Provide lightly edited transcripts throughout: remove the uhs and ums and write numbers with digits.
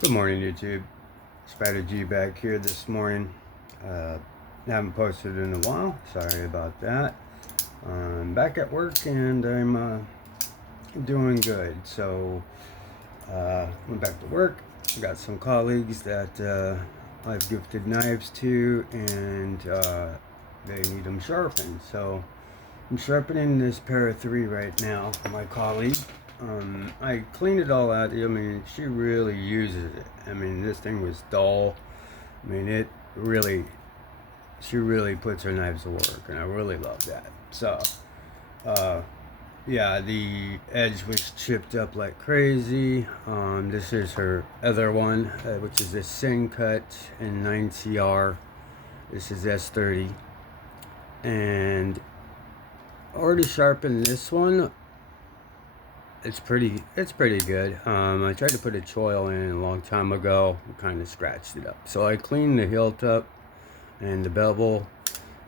Good morning, YouTube. Spider G back here this morning. Haven't posted in a while. Sorry about that. I'm back at work and I'm doing good. So went back to work. Got some colleagues that I've gifted knives to, and they need them sharpened. So I'm sharpening this Para 3 right now for my colleague. I cleaned it all out. I mean, she really uses it. I mean, this thing was dull. I mean, she really puts her knives to work, and I really love that. So, yeah, the edge was chipped up like crazy. This is her other one, which is a Sin Cut in 9CR. This is S30. And already sharpened this one. It's pretty good. I tried to put a choil in a long time ago, kind of scratched it up. So I cleaned the hilt up, and the bevel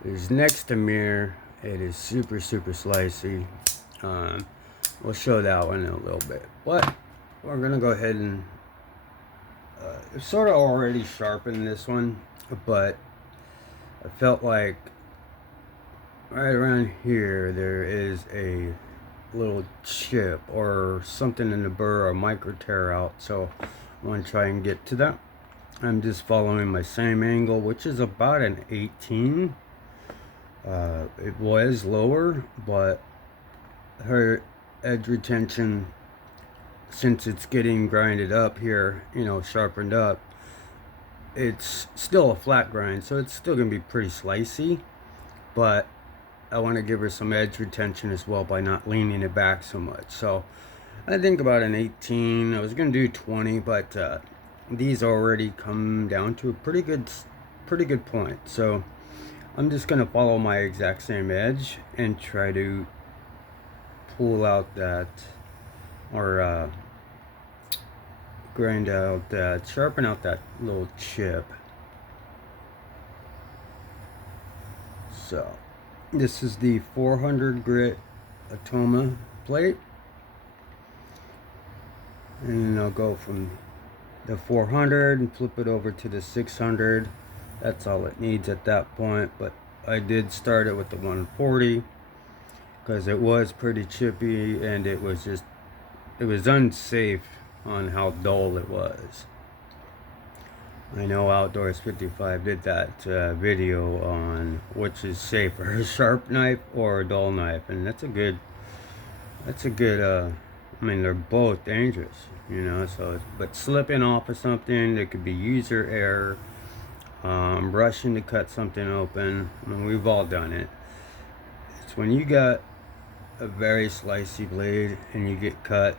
is next to mirror. It is super slicey. We'll show that one in a little bit. But we're gonna go ahead and sort of already sharpened this one, but I felt like right around here there is a little chip or something in the burr, or a micro tear out, so I want to try and get to that. I'm just following my same angle, which is about an 18. It was lower, but her edge retention, since it's getting grinded up here, you know, sharpened up, it's still a flat grind, so it's still gonna be pretty slicey, but I want to give her some edge retention as well by not leaning it back so much. So I think about an 18. I was going to do 20, but these already come down to a pretty good point. So I'm just going to follow my exact same edge and try to pull out that, or grind out that, sharpen out that little chip. So this is the 400 grit Atoma plate, and I'll go from the 400 and flip it over to the 600. That's all it needs at that point, but I did start it with the 140 because it was pretty chippy, and it was unsafe on how dull it was. I know Outdoors 55 did that video on which is safer, a sharp knife or a dull knife, and that's a good I mean, they're both dangerous, you know. So but slipping off of something, it could be user error, rushing to cut something open. I mean, we've all done it. It's when you got a very slicey blade and you get cut,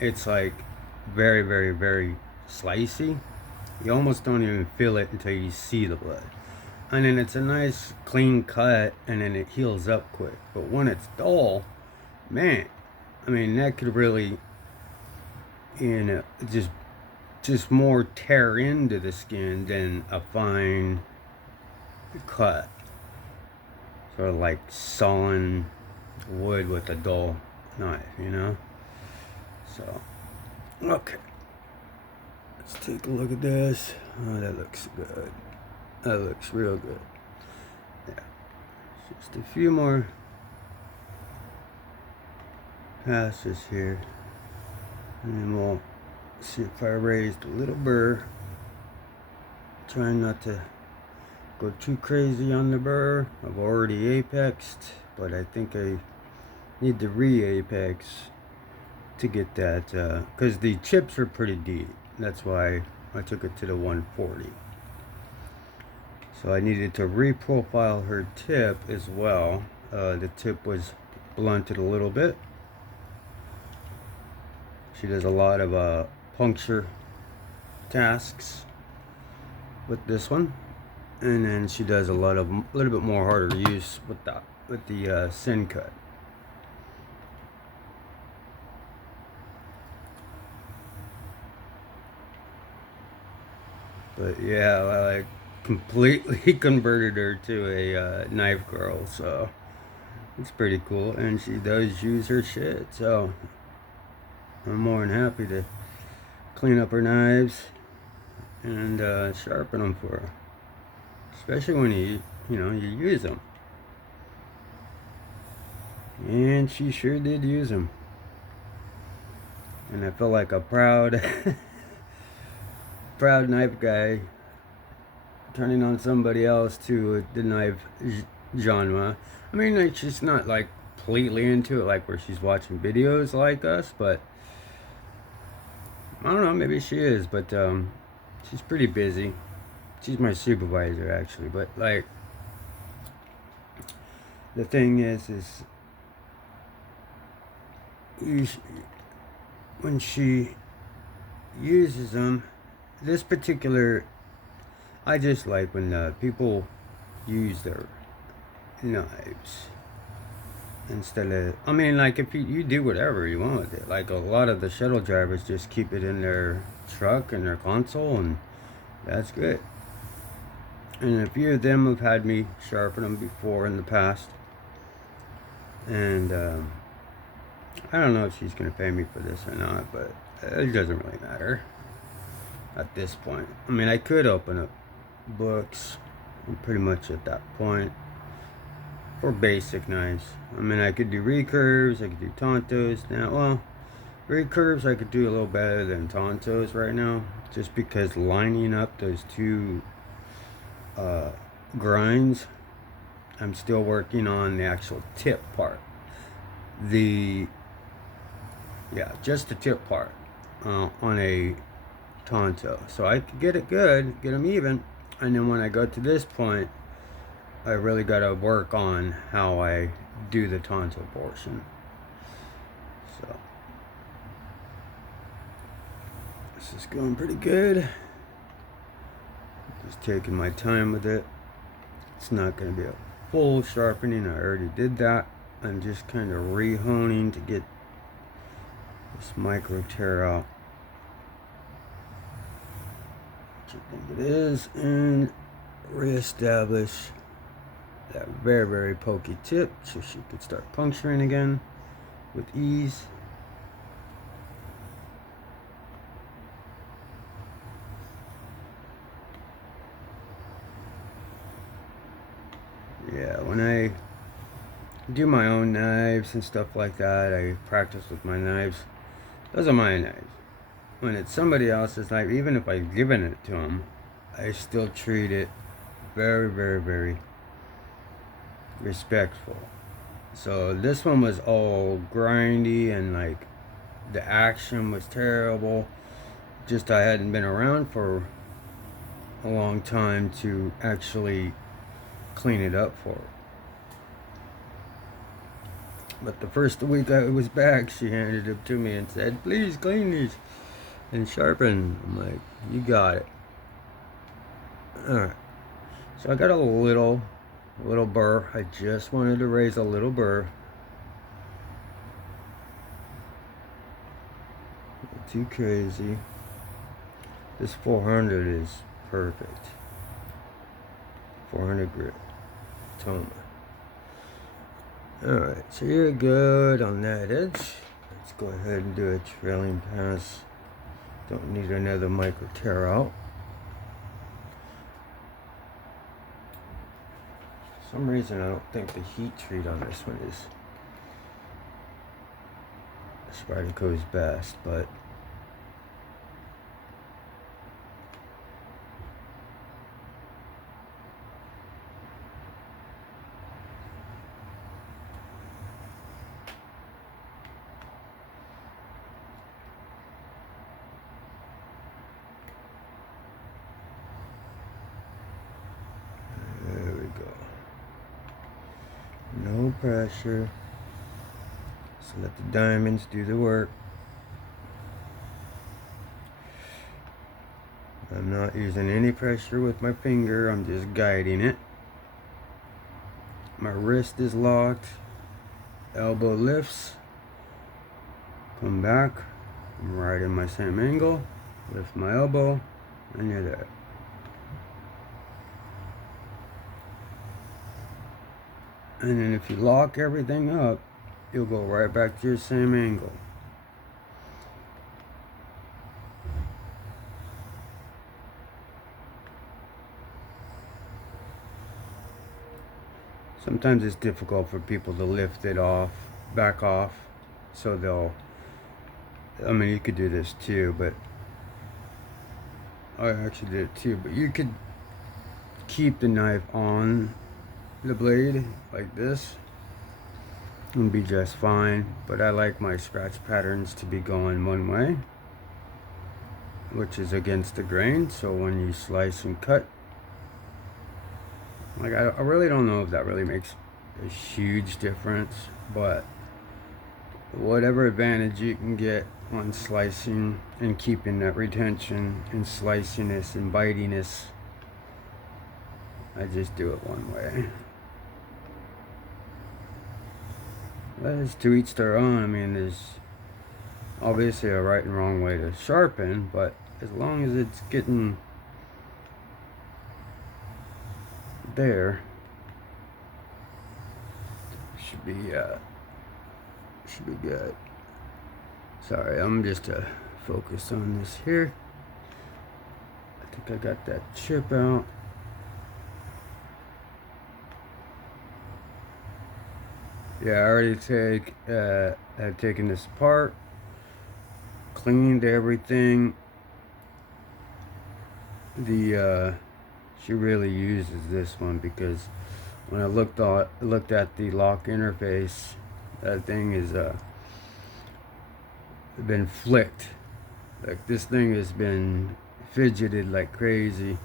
it's like very slicey. You almost don't even feel it until you see the blood. And then it's a nice clean cut, and then it heals up quick. But when it's dull, man, I mean, that could really, you know, just more tear into the skin than a fine cut. Sort of like sawing wood with a dull knife, you know? So, okay. Let's take a look at this. Oh, that looks good. That looks real good. Yeah. Just a few more passes here. And then we'll see if I raised a little burr. Trying not to go too crazy on the burr. I've already apexed, but I think I need to re-apex to get that, because the chips are pretty deep. That's why I took it to the 140. So I needed to re-profile her tip as well. The tip was blunted a little bit. She does a lot of puncture tasks with this one, and then she does a little bit more harder use with the Sin Cut. But yeah, I completely converted her to a knife girl, so it's pretty cool. And she does use her shit, so I'm more than happy to clean up her knives and sharpen them for her, especially when you use them. And she sure did use them, and I felt like a proud proud knife guy turning on somebody else to the knife genre. I mean, like, she's not like completely into it, like where she's watching videos like us, but I don't know, maybe she is, but she's pretty busy. She's my supervisor, actually, but like, the thing is when she uses them, this particular, I just like when people use their knives instead of, I mean, like, if you do whatever you want with it. Like, a lot of the shuttle drivers just keep it in their truck and their console, and that's good. And a few of them have had me sharpen them before in the past, and I don't know if she's gonna pay me for this or not, but it doesn't really matter at this point. I mean, I could open up books. I'm pretty much at that point for basic knives. I mean, I could do recurves, I could do tontos now. Well, recurves I could do a little better than tontos right now, just because lining up those two grinds, I'm still working on the actual tip part. Just the tip part on a tonto. So I could get it good, get them even, and then when I go to this point, I really got to work on how I do the tonto portion. So this is going pretty good. Just taking my time with it. It's not going to be a full sharpening. I already did that. I'm just kind of rehoning to get this micro tear out, which I think it is, and reestablish that very, very pokey tip so she could start puncturing again with ease. Yeah, when I do my own knives and stuff like that, I practice with my knives. Those are my knives. When it's somebody else's knife, even if I've given it to them, I still treat it very, very, very respectful. So this one was all grindy and like the action was terrible. Just I hadn't been around for a long time to actually clean it up for her. But the first week I was back, she handed it to me and said, "Please clean these and sharpen." I'm like, "You got it." Alright. So I got a little burr. I just wanted to raise a little burr. Not too crazy. This 400 is perfect. 400 grit. Toma. Alright, so you're good on that edge. Let's go ahead and do a trailing pass. Don't need another micro tear out. For some reason I don't think the heat treat on this one is Spyderco's best, but there we go. No pressure. So let the diamonds do the work. I'm not using any pressure with my finger, I'm just guiding it. My wrist is locked, elbow lifts, come back, I'm right in my same angle, lift my elbow, and you're there. And then if you lock everything up, you'll go right back to your same angle. sometimes it's difficult for people to lift it off, back off, so they'll, I mean, you could do this too, but I actually did it too, but you could keep the knife on the blade like this and be just fine. But I like my scratch patterns to be going one way, which is against the grain, so when you slice and cut, like I really don't know if that really makes a huge difference, but whatever advantage you can get on slicing and keeping that retention and sliciness and bitiness, I just do it one way. But it's to each their own. I mean, there's obviously a right and wrong way to sharpen, but as long as it's getting there, should be good. Sorry, I'm just focused on this here. I think I got that chip out. Yeah, I already had taken this apart, cleaned everything. She really uses this one, because when I looked at the lock interface, that thing is been flicked. Like, this thing has been fidgeted like crazy,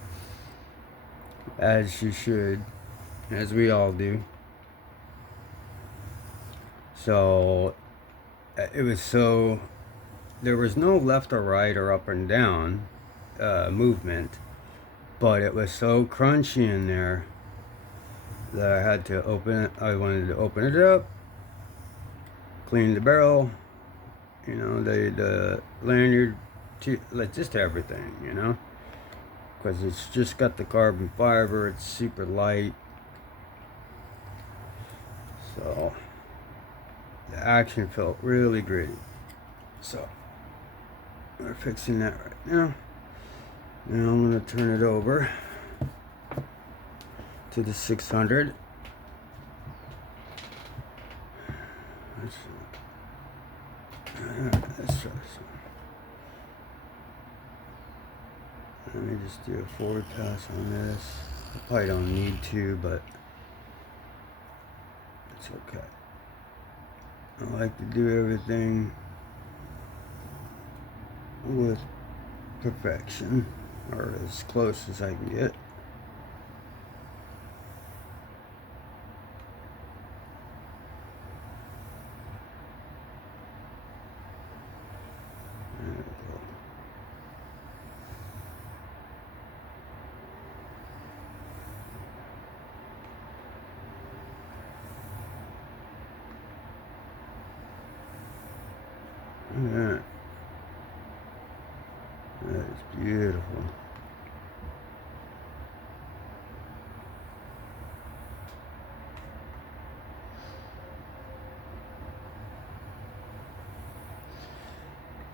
as she should, as we all do. So it was there was no left or right or up and down movement, but it was so crunchy in there that I had to open it. I wanted to open it up, clean the barrel, you know, the lanyard, like just everything, you know, because it's just got the carbon fiber. It's super light, so the action felt really great. So we're fixing that right now. Now I'm going to turn it over to the 600. Let's try this one. Let me just do a forward pass on this. I probably don't need to, but it's okay. I like to do everything with perfection, or as close as I can get. There we go. Alright. That is beautiful.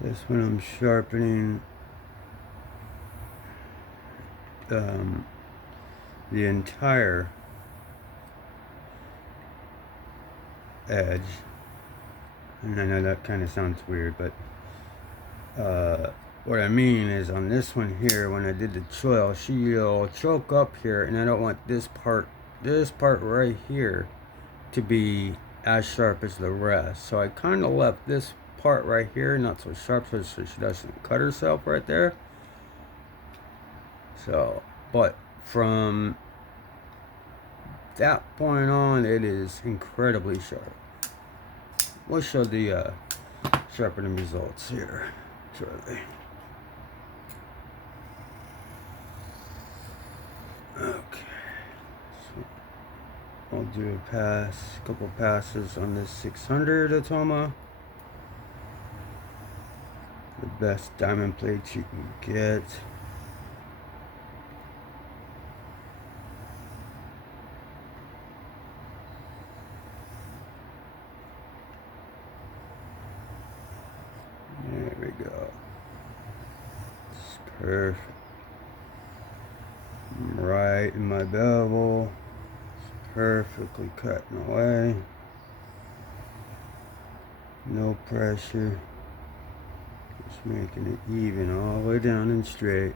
This one I'm sharpening the entire edge, and I know that kind of sounds weird, but what I mean is, on this one here, when I did the choil, she'll choke up here, and I don't want this part right here to be as sharp as the rest. So I kind of left this part right here not so sharp, so she doesn't cut herself right there. So, but from that point on, it is incredibly sharp. We'll show the sharpening results here shortly. Okay, so I'll do a couple passes on this 600 Atoma. The best diamond plates you can get. There we go. It's perfect. I'm right in my bevel. It's perfectly cutting away. No pressure. Just making it even all the way down and straight.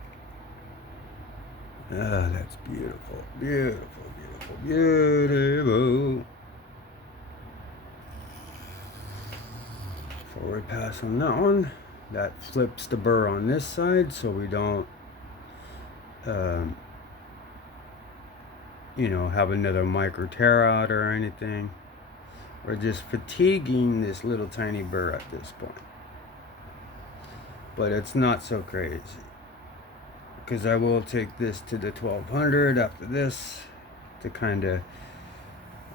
Ah, that's beautiful. Beautiful, beautiful, beautiful. Forward pass on that one. That flips the burr on this side so we don't you know, have another micro tear out or anything. We're just fatiguing this little tiny burr at this point. But it's not so crazy, because I will take this to the 1200 after this to kind of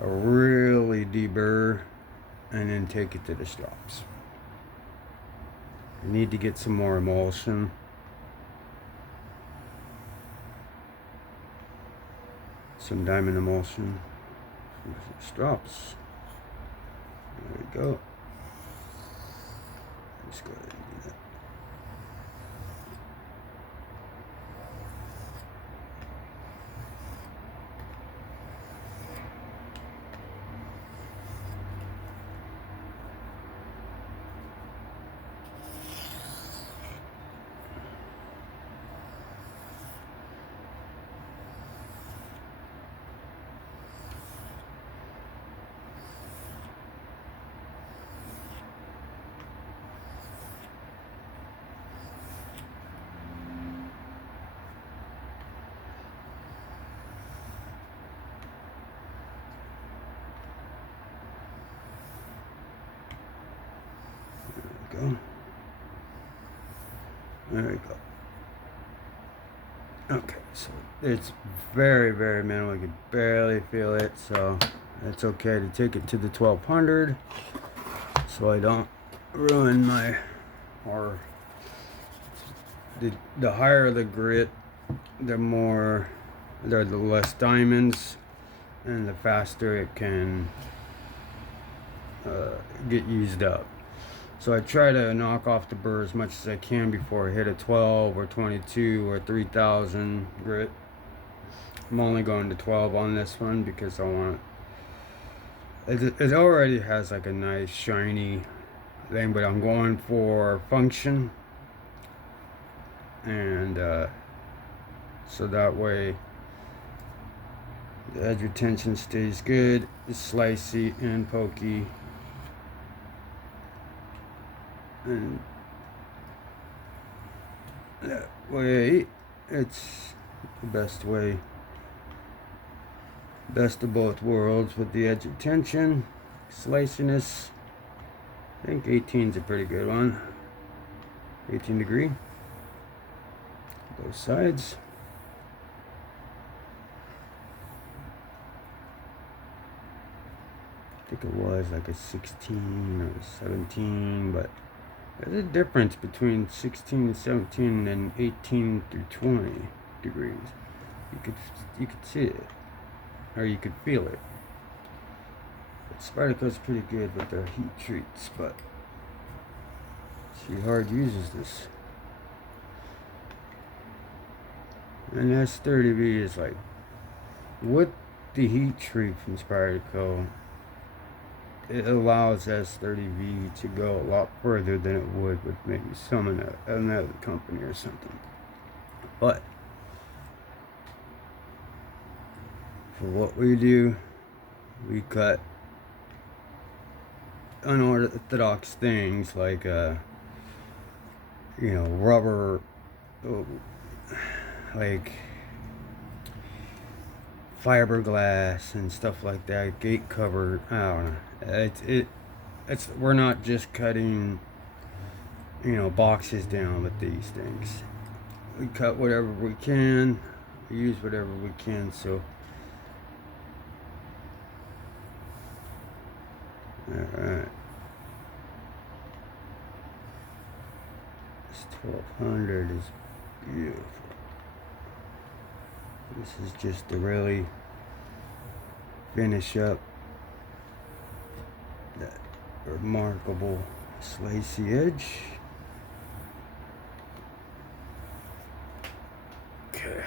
really deburr and then take it to the strops. I need to get some more emulsion. Some diamond emulsion. Strops. There we go. Let's go ahead and do that. Go. There we go. Okay, so it's very, very minimal. You can barely feel it, so it's okay to take it to the 1200 so I don't ruin my, or the higher the grit, the less diamonds and the faster it can get used up. So I try to knock off the burr as much as I can before I hit a 12 or 22 or 3000 grit. I'm only going to 12 on this one because I want it already has like a nice shiny thing, but I'm going for function, and so that way the edge retention stays good. It's slicey and pokey, and that way it's the best way, best of both worlds with the edge retention, sliciness. I think 18 is a pretty good one. 18 degree, both sides. I think it was like a 16 or 17, but there's a difference between 16 and 17 and 18 through 20 degrees. You could see it, or you could feel it. But Spyderco's pretty good with their heat treats, but she hard uses this. And s30v is like, with the heat treat from Spyderco, it allows s30v to go a lot further than it would with maybe some another company or something. But for what we do, we cut unorthodox things like you know, rubber, like fiberglass and stuff like that, gate cover. I don't know. It's we're not just cutting, you know, boxes down with these things. We cut whatever we can, we use whatever we can. So alright, this 1200 is beautiful. This is just to really finish up that remarkable slicey edge. Okay.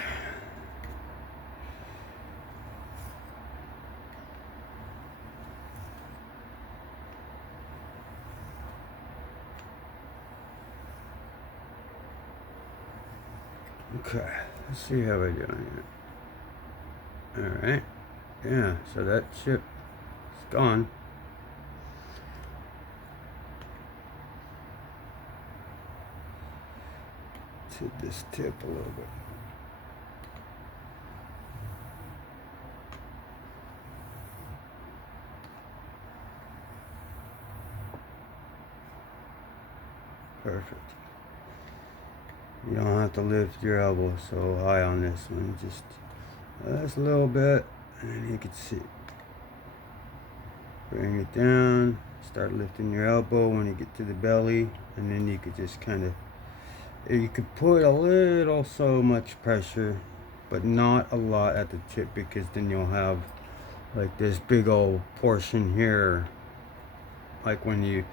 Okay, let's see how we're doing here. Alright, yeah, so that chip is gone. To this tip a little bit. Perfect. You don't have to lift your elbow so high on this one. Just a little bit, and you can see. Bring it down. Start lifting your elbow when you get to the belly, and then you could just kind of. You could put a little, so much pressure, but not a lot at the tip, because then you'll have like this big old portion here. Like when you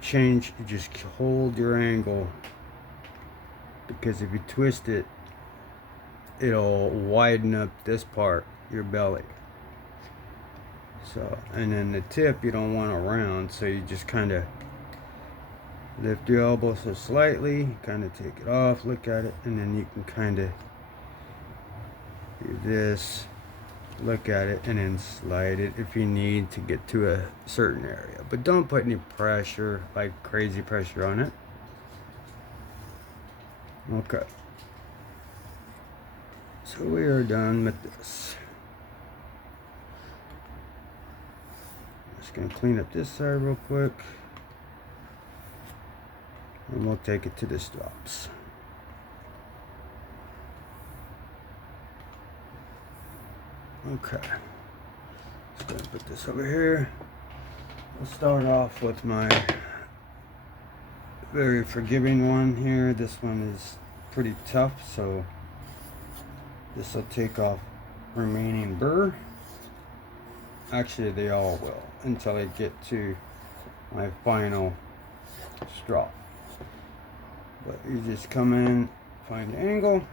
change, you just hold your angle, because if you twist it, it'll widen up this part, your belly. So, and then the tip you don't want to round, so you just kind of lift your elbow so slightly, kind of take it off, look at it, and then you can kind of do this, look at it, and then slide it if you need to get to a certain area. But don't put any pressure, like crazy pressure on it. Okay. So we are done with this. Just gonna clean up this side real quick. And we'll take it to the straps. Okay. Just gonna put this over here. We'll start off with my very forgiving one here. This one is pretty tough, so this will take off remaining burr. Actually, they all will, until I get to my final strop. But you just come in, find the angle,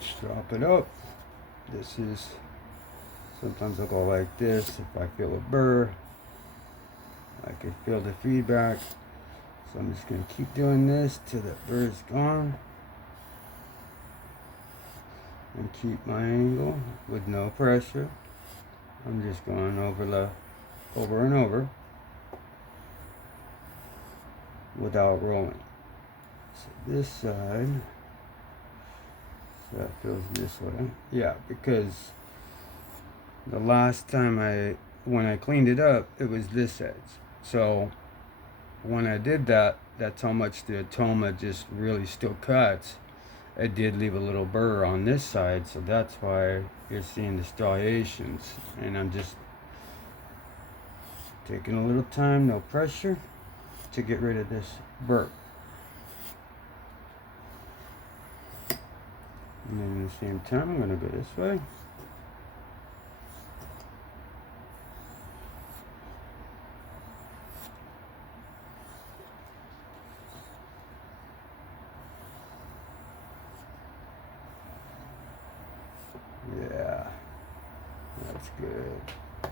strop it up. This is, sometimes I'll go like this. If I feel a burr, I can feel the feedback. So I'm just going to keep doing this till that burr is gone. And keep my angle with no pressure. I'm just going over and over without rolling. So this side, so that feels this way. Yeah, because the last time when I cleaned it up, it was this edge. So when I did that, that's how much the Atoma just really still cuts. It did leave a little burr on this side, so that's why you're seeing the striations. And I'm just taking a little time, no pressure, to get rid of this burr. And then at the same time, I'm going to go this way. Yeah, that's good. I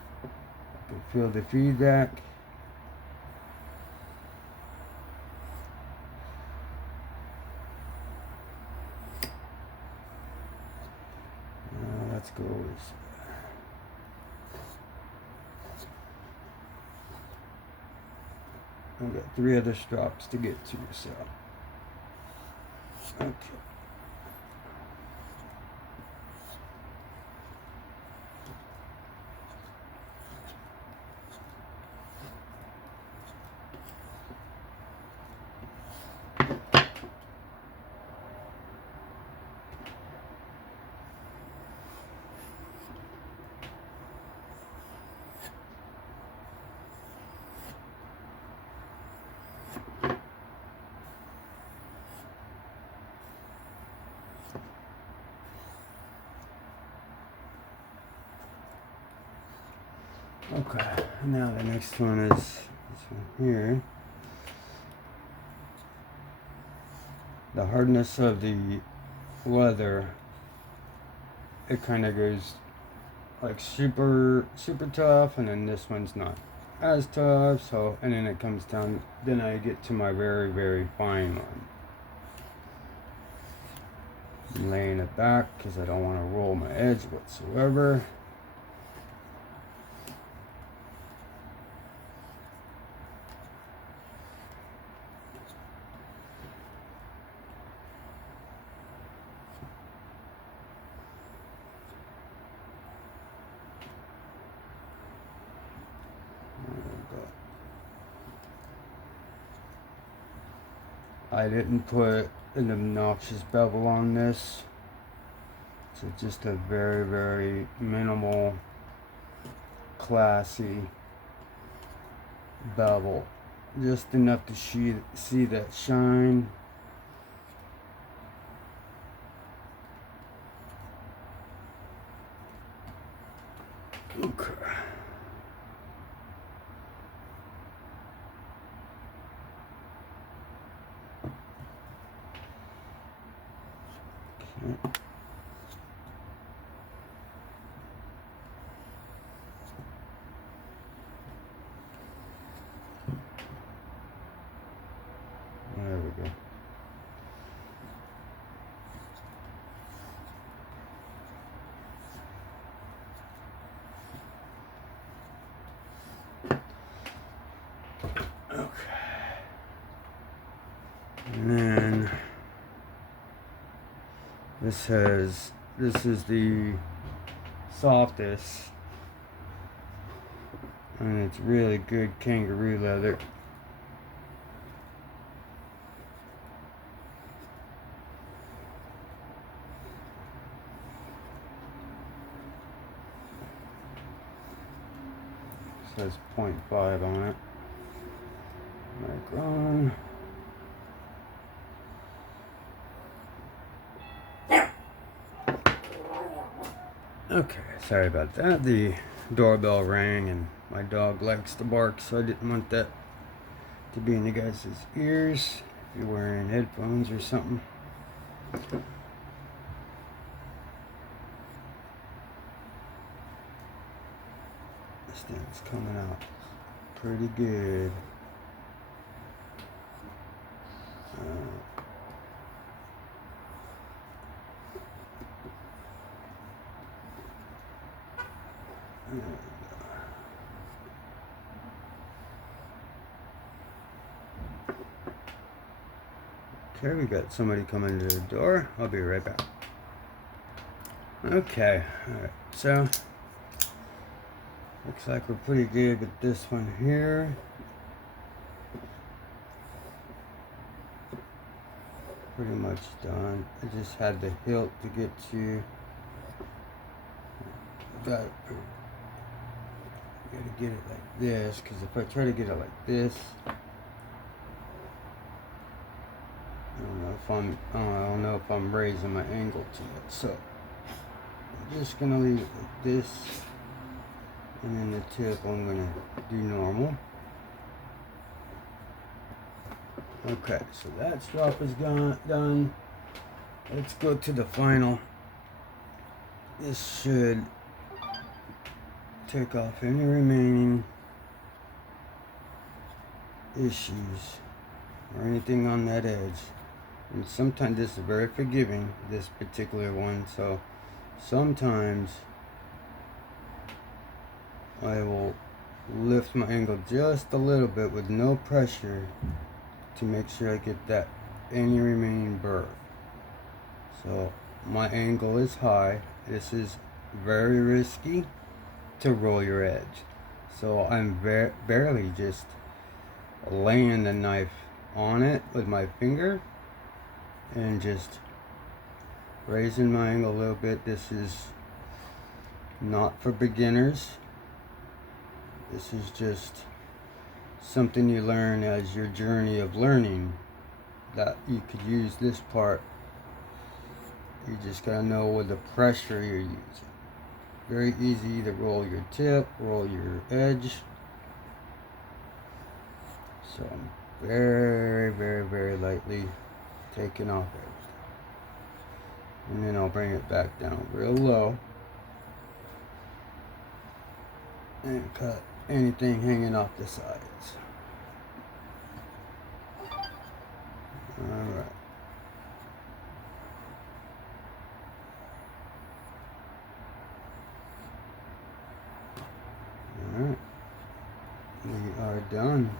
can feel the feedback. Let's go this way. I've got 3 other straps to get to, so. Okay. Okay, now the next one is this one here. The hardness of the leather, it kind of goes like super tough, and then this one's not as tough. So, and then it comes down, then I get to my very fine one. I'm laying it back because I don't want to roll my edge whatsoever. I didn't put an obnoxious bevel on this. So just a very, very minimal, classy bevel. Just enough to see that shine. Okay. There we go. Okay. And then this is the softest, and it's really good kangaroo leather. Says 0.5 on it. Micron. Okay, sorry about that. The doorbell rang and my dog likes to bark, so I didn't want that to be in you guys' ears if you're wearing headphones or something. This thing's coming out pretty good. Okay, we got somebody coming to the door. I'll be right back. Okay, alright, so looks like we're pretty good with this one here. Pretty much done. I just had the hilt to get to. Gotta get it like this, because if I try to get it like this, I don't know if I'm raising my angle too much. So I'm just gonna leave it like this, and then the tip I'm gonna do normal. Okay, so that strap is done. Let's go to the final. This should take off any remaining issues or anything on that edge. And sometimes this is very forgiving, this particular one, so sometimes I will lift my angle just a little bit with no pressure to make sure I get that any remaining burr. So my angle is high. This is very risky to roll your edge. So I'm barely just laying the knife on it with my finger and just raising my angle a little bit. This is not for beginners. This is just something you learn as your journey of learning, that you could use this part. You just gotta know with the pressure you're using. Very easy to roll your tip, roll your edge. So I'm very, very, very lightly taking off everything. And then I'll bring it back down real low and cut anything hanging off the sides. Alright. Alright, we are done.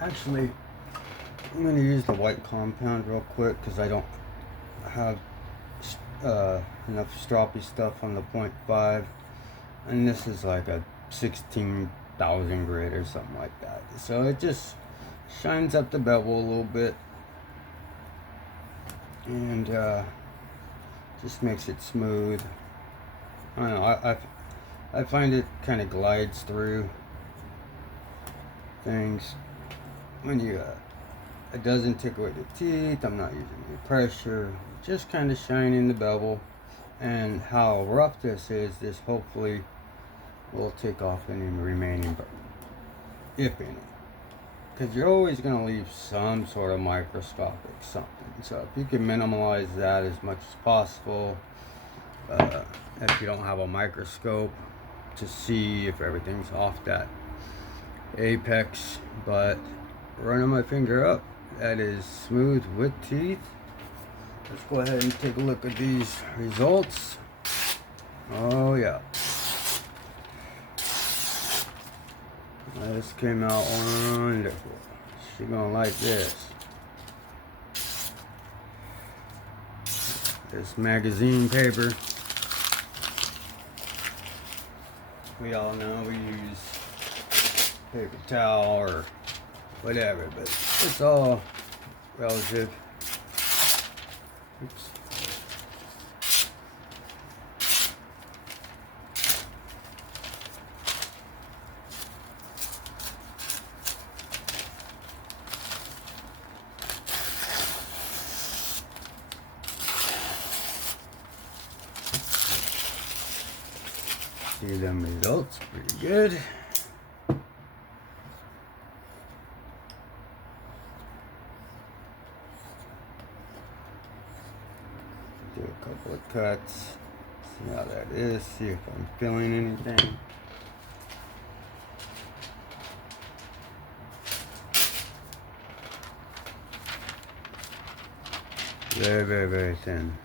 Actually, I'm going to use the white compound real quick because I don't have enough stroppy stuff on the 0.5, and this is like a 16,000 grit or something like that, so it just shines up the bevel a little bit and just makes it smooth. I don't know, I find it kind of glides through things when you it doesn't tickle with the teeth. I'm not using any pressure, just kind of shining the bevel. And how rough this is, this hopefully will take off any remaining bevel, if any, because you're always going to leave some sort of microscopic something. So if you can minimize that as much as possible, if you don't have a microscope to see if everything's off that apex, but running my finger up, that is smooth with teeth. Let's go ahead and take a look at these results. Oh yeah, this came out wonderful. She's gonna like this. This magazine paper, we all know we use paper towel or whatever, but it's all relative. Oops. See them results, pretty good. Do a couple of cuts, see how that is, see if I'm feeling anything. Very, very, very thin.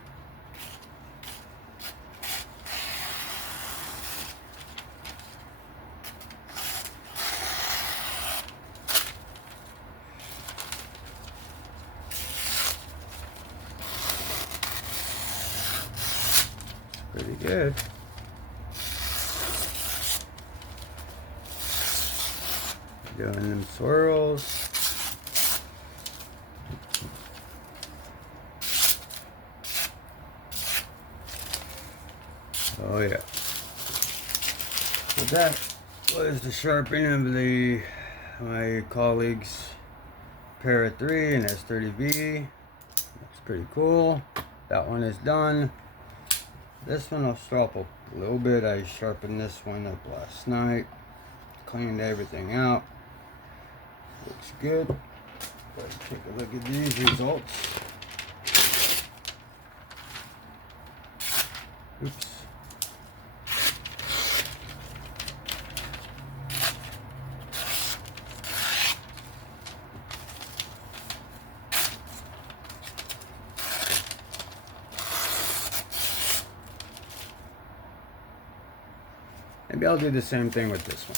Pretty good. Doing them swirls. Oh yeah. So that was the sharpening of my colleagues Para 3 and s30v. That's pretty cool. That one is done. This one I'll strop up a little bit. I sharpened this one up last night. Cleaned everything out. Looks good. Let's take a look at these results. Oops. Maybe I'll do the same thing with this one.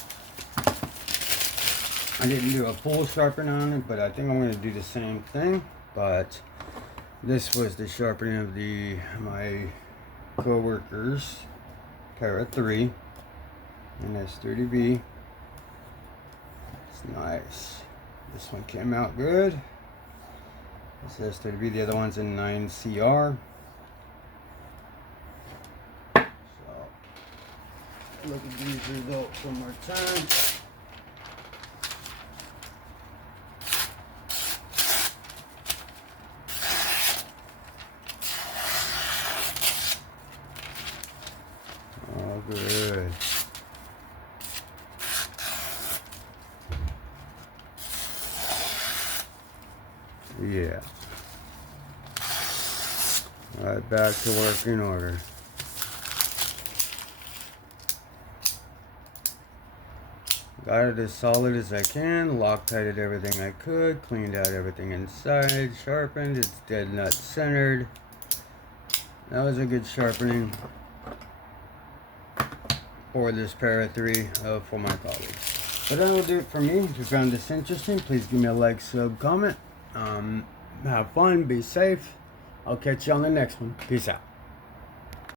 I didn't do a full sharpen on it, but I think I'm going to do the same thing. But this was the sharpening of my co-workers Para 3 and s30v. It's nice. This one came out good. This is s30v. The other one's in 9CR. Look at these results one more time. Oh, good. Yeah. All right, back to working order. Got it as solid as I can, Loctited everything I could, cleaned out everything inside, sharpened, it's dead nut centered. That was a good sharpening. for this Para 3 for my colleagues. But that will do it for me. If you found this interesting, please give me a like, sub, comment. Have fun, be safe. I'll catch you on the next one. Peace out.